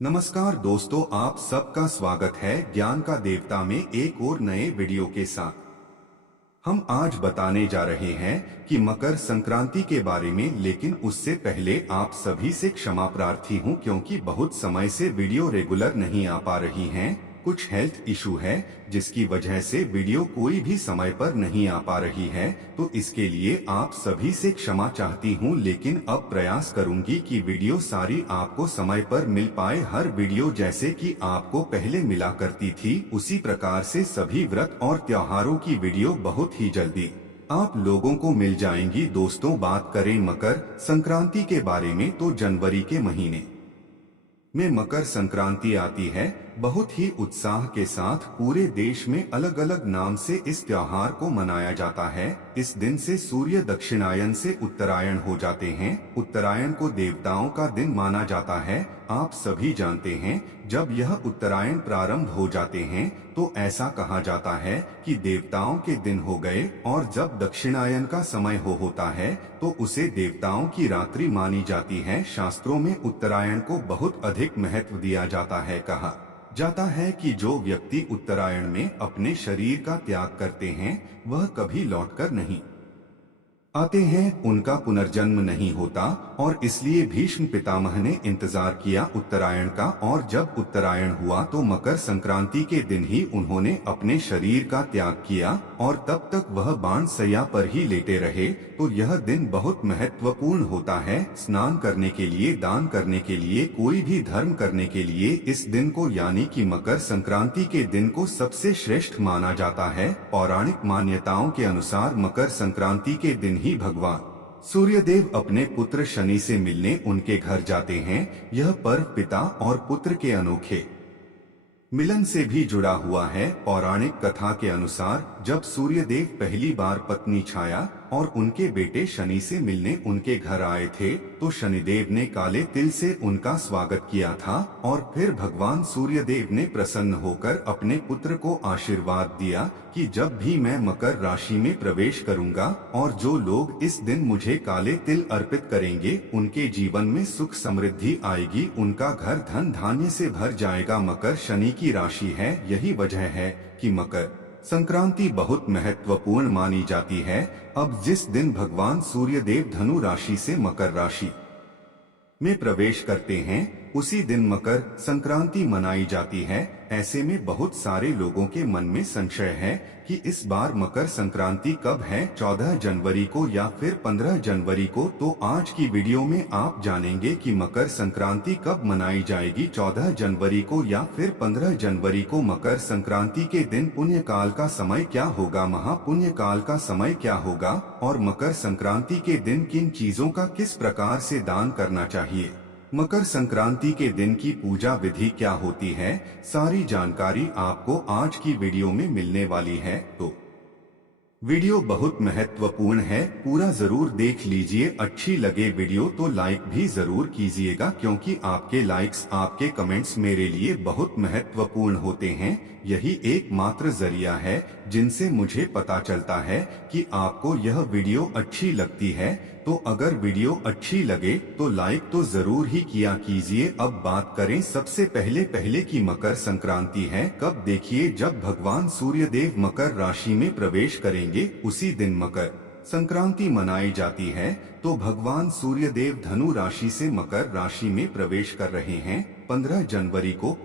नमस्कार दोस्तों, आप सबका स्वागत है ज्ञान का देवता में एक और नए वीडियो के साथ। हम आज बताने जा रहे हैं कि मकर संक्रांति के बारे में, लेकिन उससे पहले आप सभी से क्षमा प्रार्थी हूं क्योंकि बहुत समय से वीडियो रेगुलर नहीं आ पा रही हैं। कुछ हेल्थ इशू है जिसकी वजह से वीडियो कोई भी समय पर नहीं आ पा रही है, तो इसके लिए आप सभी से क्षमा चाहती हूं। लेकिन अब प्रयास करूंगी कि वीडियो सारी आपको समय पर मिल पाए। हर वीडियो जैसे कि आपको पहले मिला करती थी, उसी प्रकार से सभी व्रत और त्योहारों की वीडियो बहुत ही जल्दी आप लोगों को मिल जाएंगी। दोस्तों, बात करें मकर संक्रांति के बारे में तो जनवरी के महीने में मकर संक्रांति आती है। बहुत ही उत्साह के साथ पूरे देश में अलग अलग नाम से इस त्योहार को मनाया जाता है। इस दिन से सूर्य दक्षिणायन से उत्तरायण हो जाते हैं। उत्तरायण को देवताओं का दिन माना जाता है। आप सभी जानते हैं, जब यह उत्तरायण प्रारंभ हो जाते हैं तो ऐसा कहा जाता है कि देवताओं के दिन हो गए, और जब दक्षिणायन का समय होता है तो उसे देवताओं की रात्रि मानी जाती है। शास्त्रों में उत्तरायण को बहुत अधिक महत्व दिया जाता है। कहा जाता है कि जो व्यक्ति उत्तरायण में अपने शरीर का त्याग करते हैं वह कभी लौटकर नहीं आते हैं, उनका पुनर्जन्म नहीं होता, और इसलिए भीष्म पितामह ने इंतजार किया उत्तरायण का। और जब उत्तरायण हुआ तो मकर संक्रांति के दिन ही उन्होंने अपने शरीर का त्याग किया, और तब तक वह बाण सैया पर ही लेटे रहे। तो यह दिन बहुत महत्वपूर्ण होता है। स्नान करने के लिए, दान करने के लिए, कोई भी धर्म करने के लिए इस दिन को यानी कि मकर संक्रांति के दिन को सबसे श्रेष्ठ माना जाता है। पौराणिक मान्यताओं के अनुसार मकर संक्रांति के दिन ही भगवान सूर्यदेव अपने पुत्र शनि से मिलने उनके घर जाते हैं। यह पर्व पिता और पुत्र के अनोखे मिलन से भी जुड़ा हुआ है। पौराणिक कथा के अनुसार जब सूर्यदेव पहली बार पत्नी छाया और उनके बेटे शनि से मिलने उनके घर आए थे तो शनिदेव ने काले तिल से उनका स्वागत किया था, और फिर भगवान सूर्यदेव ने प्रसन्न होकर अपने पुत्र को आशीर्वाद दिया कि जब भी मैं मकर राशि में प्रवेश करूंगा और जो लोग इस दिन मुझे काले तिल अर्पित करेंगे उनके जीवन में सुख समृद्धि आएगी, उनका घर धन धान्य से भर जाएगा। मकर शनि की राशि है। यही वजह है कि मकर संक्रांति बहुत महत्वपूर्ण मानी जाती है। अब जिस दिन भगवान सूर्यदेव धनु राशि से मकर राशि में प्रवेश करते हैं उसी दिन मकर संक्रांति मनाई जाती है। ऐसे में बहुत सारे लोगों के मन में संशय है कि इस बार मकर संक्रांति कब है, 14 जनवरी को या फिर 15 जनवरी को। तो आज की वीडियो में आप जानेंगे कि मकर संक्रांति कब मनाई जाएगी, 14 जनवरी को या फिर 15 जनवरी को। मकर संक्रांति के दिन पुण्य काल का समय क्या होगा, महापुण्य काल का समय क्या होगा, और मकर संक्रांति के दिन किन चीजों का किस प्रकार से दान करना चाहिए। मकर संक्रांति के दिन की पूजा विधि क्या होती है, सारी जानकारी आपको आज की वीडियो में मिलने वाली है। तो वीडियो बहुत महत्वपूर्ण है, पूरा जरूर देख लीजिए। अच्छी लगे वीडियो तो लाइक भी जरूर कीजिएगा, क्योंकि आपके लाइक्स, आपके कमेंट्स मेरे लिए बहुत महत्वपूर्ण होते हैं। यही एकमात्र जरिया है जिनसे मुझे पता चलता है कि आपको यह वीडियो अच्छी लगती है। तो अगर वीडियो अच्छी लगे तो लाइक तो जरूर ही किया कीजिए। अब बात करें सबसे पहले की मकर संक्रांति है कब। देखिए, जब भगवान सूर्यदेव मकर राशि में प्रवेश करेंगे उसी दिन मकर संक्रांति मनाई जाती है। तो भगवान सूर्यदेव धनु राशि से मकर राशि में प्रवेश कर रहे हैं 15 जनवरी को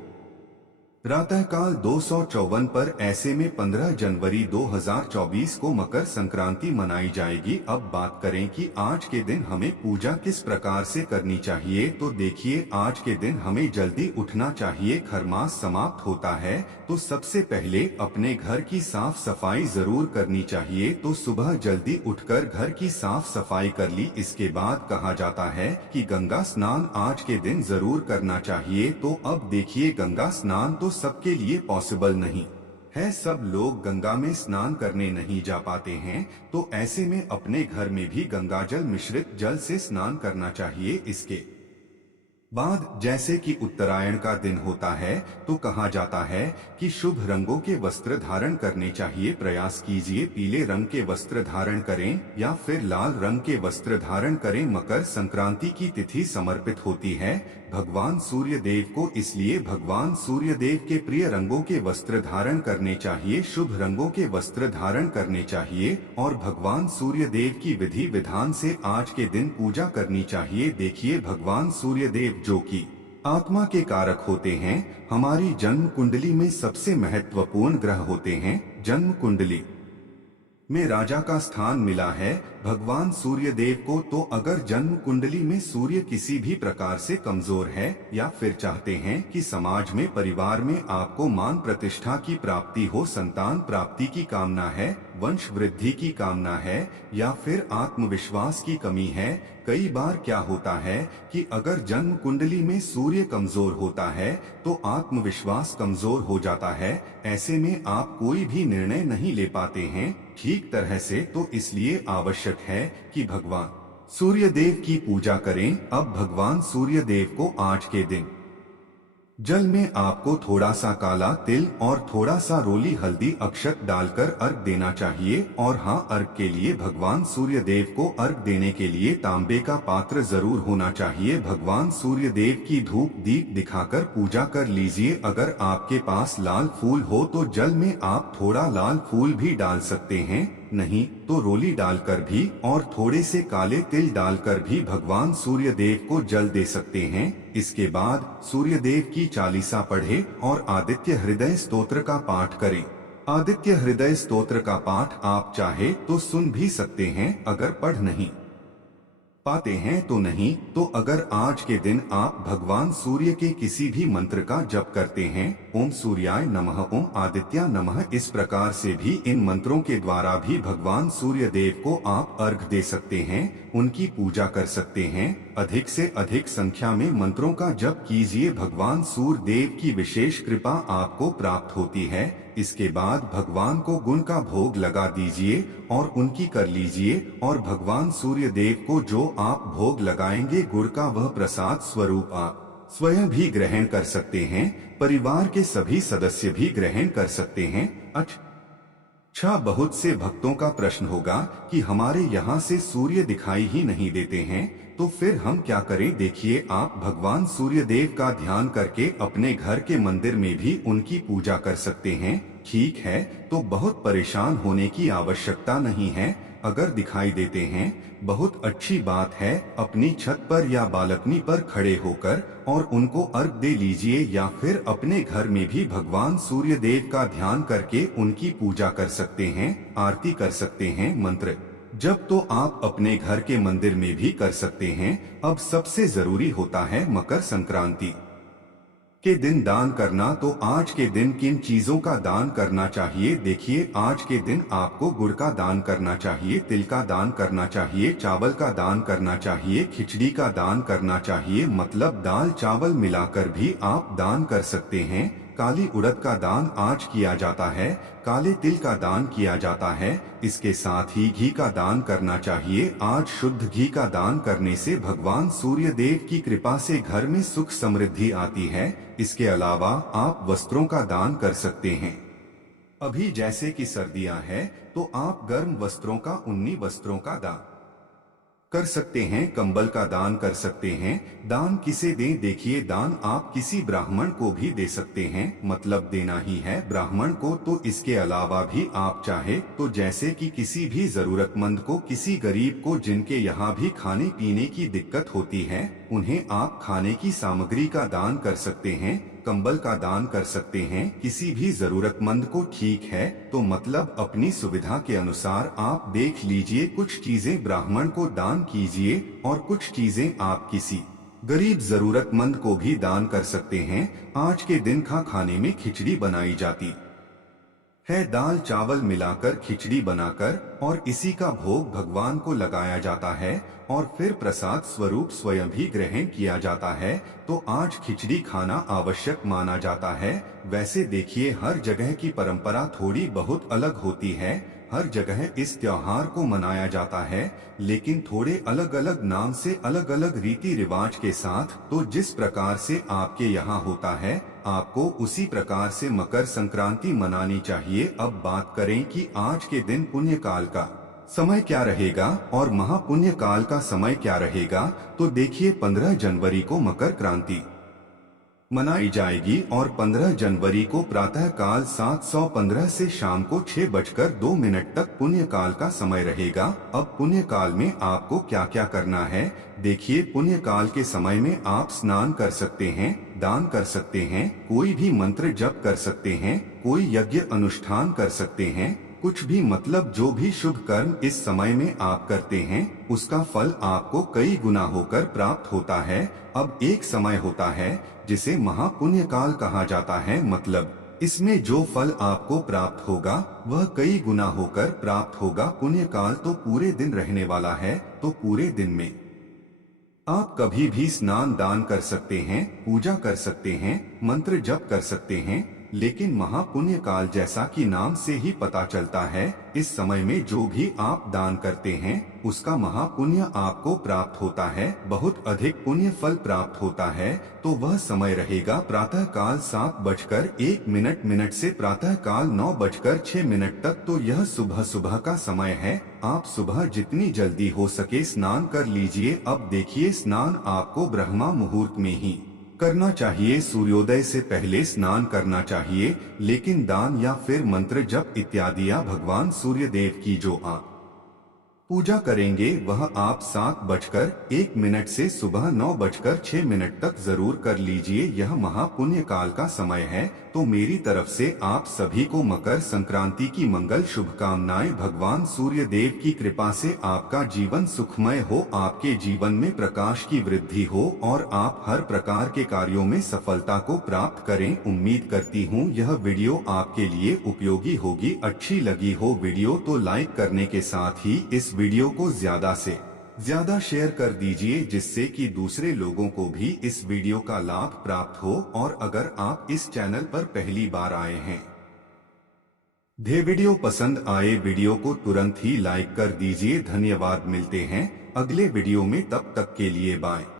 प्रातःकाल 254 पर। ऐसे में 15 जनवरी 2024 को मकर संक्रांति मनाई जाएगी। अब बात करें कि आज के दिन हमें पूजा किस प्रकार से करनी चाहिए। तो देखिए, आज के दिन हमें जल्दी उठना चाहिए। खरमास समाप्त होता है तो सबसे पहले अपने घर की साफ सफाई जरूर करनी चाहिए। तो सुबह जल्दी उठकर घर की साफ सफाई कर ली। इसके बाद कहा जाता है कि गंगा स्नान आज के दिन जरूर करना चाहिए। तो अब देखिए, गंगा स्नान तो सबके लिए पॉसिबल नहीं है, सब लोग गंगा में स्नान करने नहीं जा पाते हैं। तो ऐसे में अपने घर में भी गंगाजल मिश्रित जल से स्नान करना चाहिए। इसके बाद जैसे कि उत्तरायण का दिन होता है तो कहा जाता है कि शुभ रंगों के वस्त्र धारण करने चाहिए। प्रयास कीजिए पीले रंग के वस्त्र धारण करें या फिर लाल रंग के वस्त्र धारण करें। मकर संक्रांति की तिथि समर्पित होती है भगवान सूर्य देव को, इसलिए भगवान सूर्य देव के प्रिय रंगों के वस्त्र धारण करने चाहिए, शुभ रंगों के वस्त्र धारण करने चाहिए और भगवान सूर्य देव की विधि विधान से आज के दिन पूजा करनी चाहिए। देखिए, भगवान सूर्य देव जो कि आत्मा के कारक होते हैं, हमारी जन्म कुंडली में सबसे महत्वपूर्ण ग्रह होते हैं। जन्म कुंडली में राजा का स्थान मिला है भगवान सूर्य देव को, तो अगर जन्म कुंडली में सूर्य किसी भी प्रकार से कमजोर है या फिर चाहते हैं कि समाज में, परिवार में आपको मान प्रतिष्ठा की प्राप्ति हो, संतान प्राप्ति की कामना है, वंश वृद्धि की कामना है या फिर आत्मविश्वास की कमी है, कई बार क्या होता है कि अगर जन्म कुंडली में सूर्य कमजोर होता है तो आत्मविश्वास कमजोर हो जाता है। ऐसे में आप कोई भी निर्णय नहीं ले पाते हैं ठीक तरह से, तो इसलिए आवश्यक है कि भगवान सूर्य देव की पूजा करें। अब भगवान सूर्य देव को आज के दिन जल में आपको थोड़ा सा काला तिल और थोड़ा सा रोली हल्दी अक्षत डालकर अर्घ देना चाहिए। और हाँ, अर्घ के लिए भगवान सूर्य देव को अर्घ देने के लिए तांबे का पात्र जरूर होना चाहिए। भगवान सूर्य देव की धूप दीप दिखाकर पूजा कर लीजिए। अगर आपके पास लाल फूल हो तो जल में आप थोड़ा लाल फूल भी डाल सकते हैं, नहीं तो रोली डालकर भी और थोड़े से काले तिल डालकर भी भगवान सूर्य देव को जल दे सकते हैं। इसके बाद सूर्य देव की चालीसा पढ़े और आदित्य हृदय स्तोत्र का पाठ करें। आदित्य हृदय स्तोत्र का पाठ आप चाहे तो सुन भी सकते हैं, अगर पढ़ नहीं पाते हैं तो नहीं। तो अगर आज के दिन आप भगवान सूर्य के किसी भी मंत्र का जप करते हैं, ओम सूर्याय नमः, ओम आदित्य नमः, इस प्रकार से भी इन मंत्रों के द्वारा भी भगवान सूर्य देव को आप अर्घ दे सकते हैं, उनकी पूजा कर सकते हैं। अधिक से अधिक संख्या में मंत्रों का जप कीजिए, भगवान सूर्य देव की विशेष कृपा आपको प्राप्त होती है। इसके बाद भगवान को गुण का भोग लगा दीजिए और उनकी कर लीजिए। और भगवान सूर्य देव को जो आप भोग लगाएंगे गुड़ का, वह प्रसाद स्वरूप आप स्वयं भी ग्रहण कर सकते हैं, परिवार के सभी सदस्य भी ग्रहण कर सकते हैं। अच्छा, बहुत से भक्तों का प्रश्न होगा कि हमारे यहाँ से सूर्य दिखाई ही नहीं देते हैं, तो फिर हम क्या करें। देखिए, आप भगवान सूर्य देव का ध्यान करके अपने घर के मंदिर में भी उनकी पूजा कर सकते हैं। ठीक है, तो बहुत परेशान होने की आवश्यकता नहीं है। अगर दिखाई देते हैं, बहुत अच्छी बात है, अपनी छत पर या बालकनी पर खड़े होकर और उनको अर्घ दे लीजिए, या फिर अपने घर में भी भगवान सूर्य देव का ध्यान करके उनकी पूजा कर सकते हैं, आरती कर सकते हैं, मंत्र जब तो आप अपने घर के मंदिर में भी कर सकते हैं। अब सबसे जरूरी होता है मकर संक्रांति के दिन दान करना। तो आज के दिन किन चीजों का दान करना चाहिए। देखिए, आज के दिन आपको गुड़ का दान करना चाहिए, तिल का दान करना चाहिए, चावल का दान करना चाहिए, खिचड़ी का दान करना चाहिए, मतलब दाल चावल मिलाकर भी आप दान कर सकते हैं। काली उड़द का दान आज किया जाता है, काले तिल का दान किया जाता है। इसके साथ ही घी का दान करना चाहिए। आज शुद्ध घी का दान करने से भगवान सूर्य देव की कृपा से घर में सुख समृद्धि आती है। इसके अलावा आप वस्त्रों का दान कर सकते हैं। अभी जैसे कि सर्दियां हैं, तो आप गर्म वस्त्रों का, ऊनी वस्त्रों का दान कर सकते हैं, कंबल का दान कर सकते हैं। दान किसे दें। देखिए, दान आप किसी ब्राह्मण को भी दे सकते हैं, मतलब देना ही है ब्राह्मण को। तो इसके अलावा भी आप चाहे तो जैसे कि किसी भी जरूरतमंद को, किसी गरीब को जिनके यहाँ भी खाने पीने की दिक्कत होती है, उन्हें आप खाने की सामग्री का दान कर सकते हैं, कंबल का दान कर सकते हैं, किसी भी जरूरतमंद को। ठीक है, तो मतलब अपनी सुविधा के अनुसार आप देख लीजिए, कुछ चीजें ब्राह्मण को दान कीजिए और कुछ चीजें आप किसी गरीब जरूरतमंद को भी दान कर सकते हैं। आज के दिन खाने में खिचड़ी बनाई जाती है, दाल चावल मिलाकर खिचड़ी बनाकर, और इसी का भोग भगवान को लगाया जाता है और फिर प्रसाद स्वरूप स्वयं भी ग्रहण किया जाता है। तो आज खिचड़ी खाना आवश्यक माना जाता है। वैसे देखिए, हर जगह की परंपरा थोड़ी बहुत अलग होती है, हर जगह इस त्योहार को मनाया जाता है, लेकिन थोड़े अलग अलग नाम से, अलग अलग रीति रिवाज के साथ। तो जिस प्रकार से आपके यहाँ होता है, आपको उसी प्रकार से मकर संक्रांति मनानी चाहिए। अब बात करें कि आज के दिन पुण्य काल का समय क्या रहेगा और महापुण्य काल का समय क्या रहेगा, तो देखिए 15 जनवरी को मकर क्रांति मनाई जाएगी और 15 जनवरी को प्रातः काल 7:15 से शाम को 6:02 तक पुण्य काल का समय रहेगा। अब पुण्य काल में आपको क्या क्या करना है, देखिए। पुण्य काल के समय में आप स्नान कर सकते हैं, दान कर सकते हैं, कोई भी मंत्र जप कर सकते हैं, कोई यज्ञ अनुष्ठान कर सकते हैं, कुछ भी, मतलब जो भी शुभ कर्म इस समय में आप करते हैं उसका फल आपको कई गुना होकर प्राप्त होता है। अब एक समय होता है जिसे महापुण्य काल कहा जाता है, मतलब इसमें जो फल आपको प्राप्त होगा वह कई गुना होकर प्राप्त होगा। पुण्य काल तो पूरे दिन रहने वाला है, तो पूरे दिन में आप कभी भी स्नान दान कर सकते हैं, पूजा कर सकते हैं, मंत्र जप कर सकते हैं। लेकिन महापुण्य काल जैसा कि नाम से ही पता चलता है, इस समय में जो भी आप दान करते हैं उसका महापुण्य आपको प्राप्त होता है, बहुत अधिक पुण्य फल प्राप्त होता है। तो वह समय रहेगा प्रातः काल 7:01 से प्रातः काल 9:06 तक। तो यह सुबह सुबह का समय है, आप सुबह जितनी जल्दी हो सके स्नान कर लीजिए। अब देखिए, स्नान आपको ब्रह्मा मुहूर्त में ही करना चाहिए, सूर्योदय से पहले स्नान करना चाहिए। लेकिन दान या फिर मंत्र जप इत्यादि या भगवान सूर्य देव की जो आप पूजा करेंगे वह आप 7:01 से सुबह 9:06 तक जरूर कर लीजिए। यह महापुण्य काल का समय है। तो मेरी तरफ से आप सभी को मकर संक्रांति की मंगल शुभकामनाएं। भगवान सूर्य देव की कृपा से आपका जीवन सुखमय हो, आपके जीवन में प्रकाश की वृद्धि हो और आप हर प्रकार के कार्यों में सफलता को प्राप्त करें। उम्मीद करती हूँ यह वीडियो आपके लिए उपयोगी होगी। अच्छी लगी हो वीडियो तो लाइक करने के साथ ही इस वीडियो को ज्यादा से ज्यादा शेयर कर दीजिए, जिससे कि दूसरे लोगों को भी इस वीडियो का लाभ प्राप्त हो। और अगर आप इस चैनल पर पहली बार आए हैं, वीडियो पसंद आए वीडियो को तुरंत ही लाइक कर दीजिए। धन्यवाद, मिलते हैं अगले वीडियो में, तब तक के लिए बाय।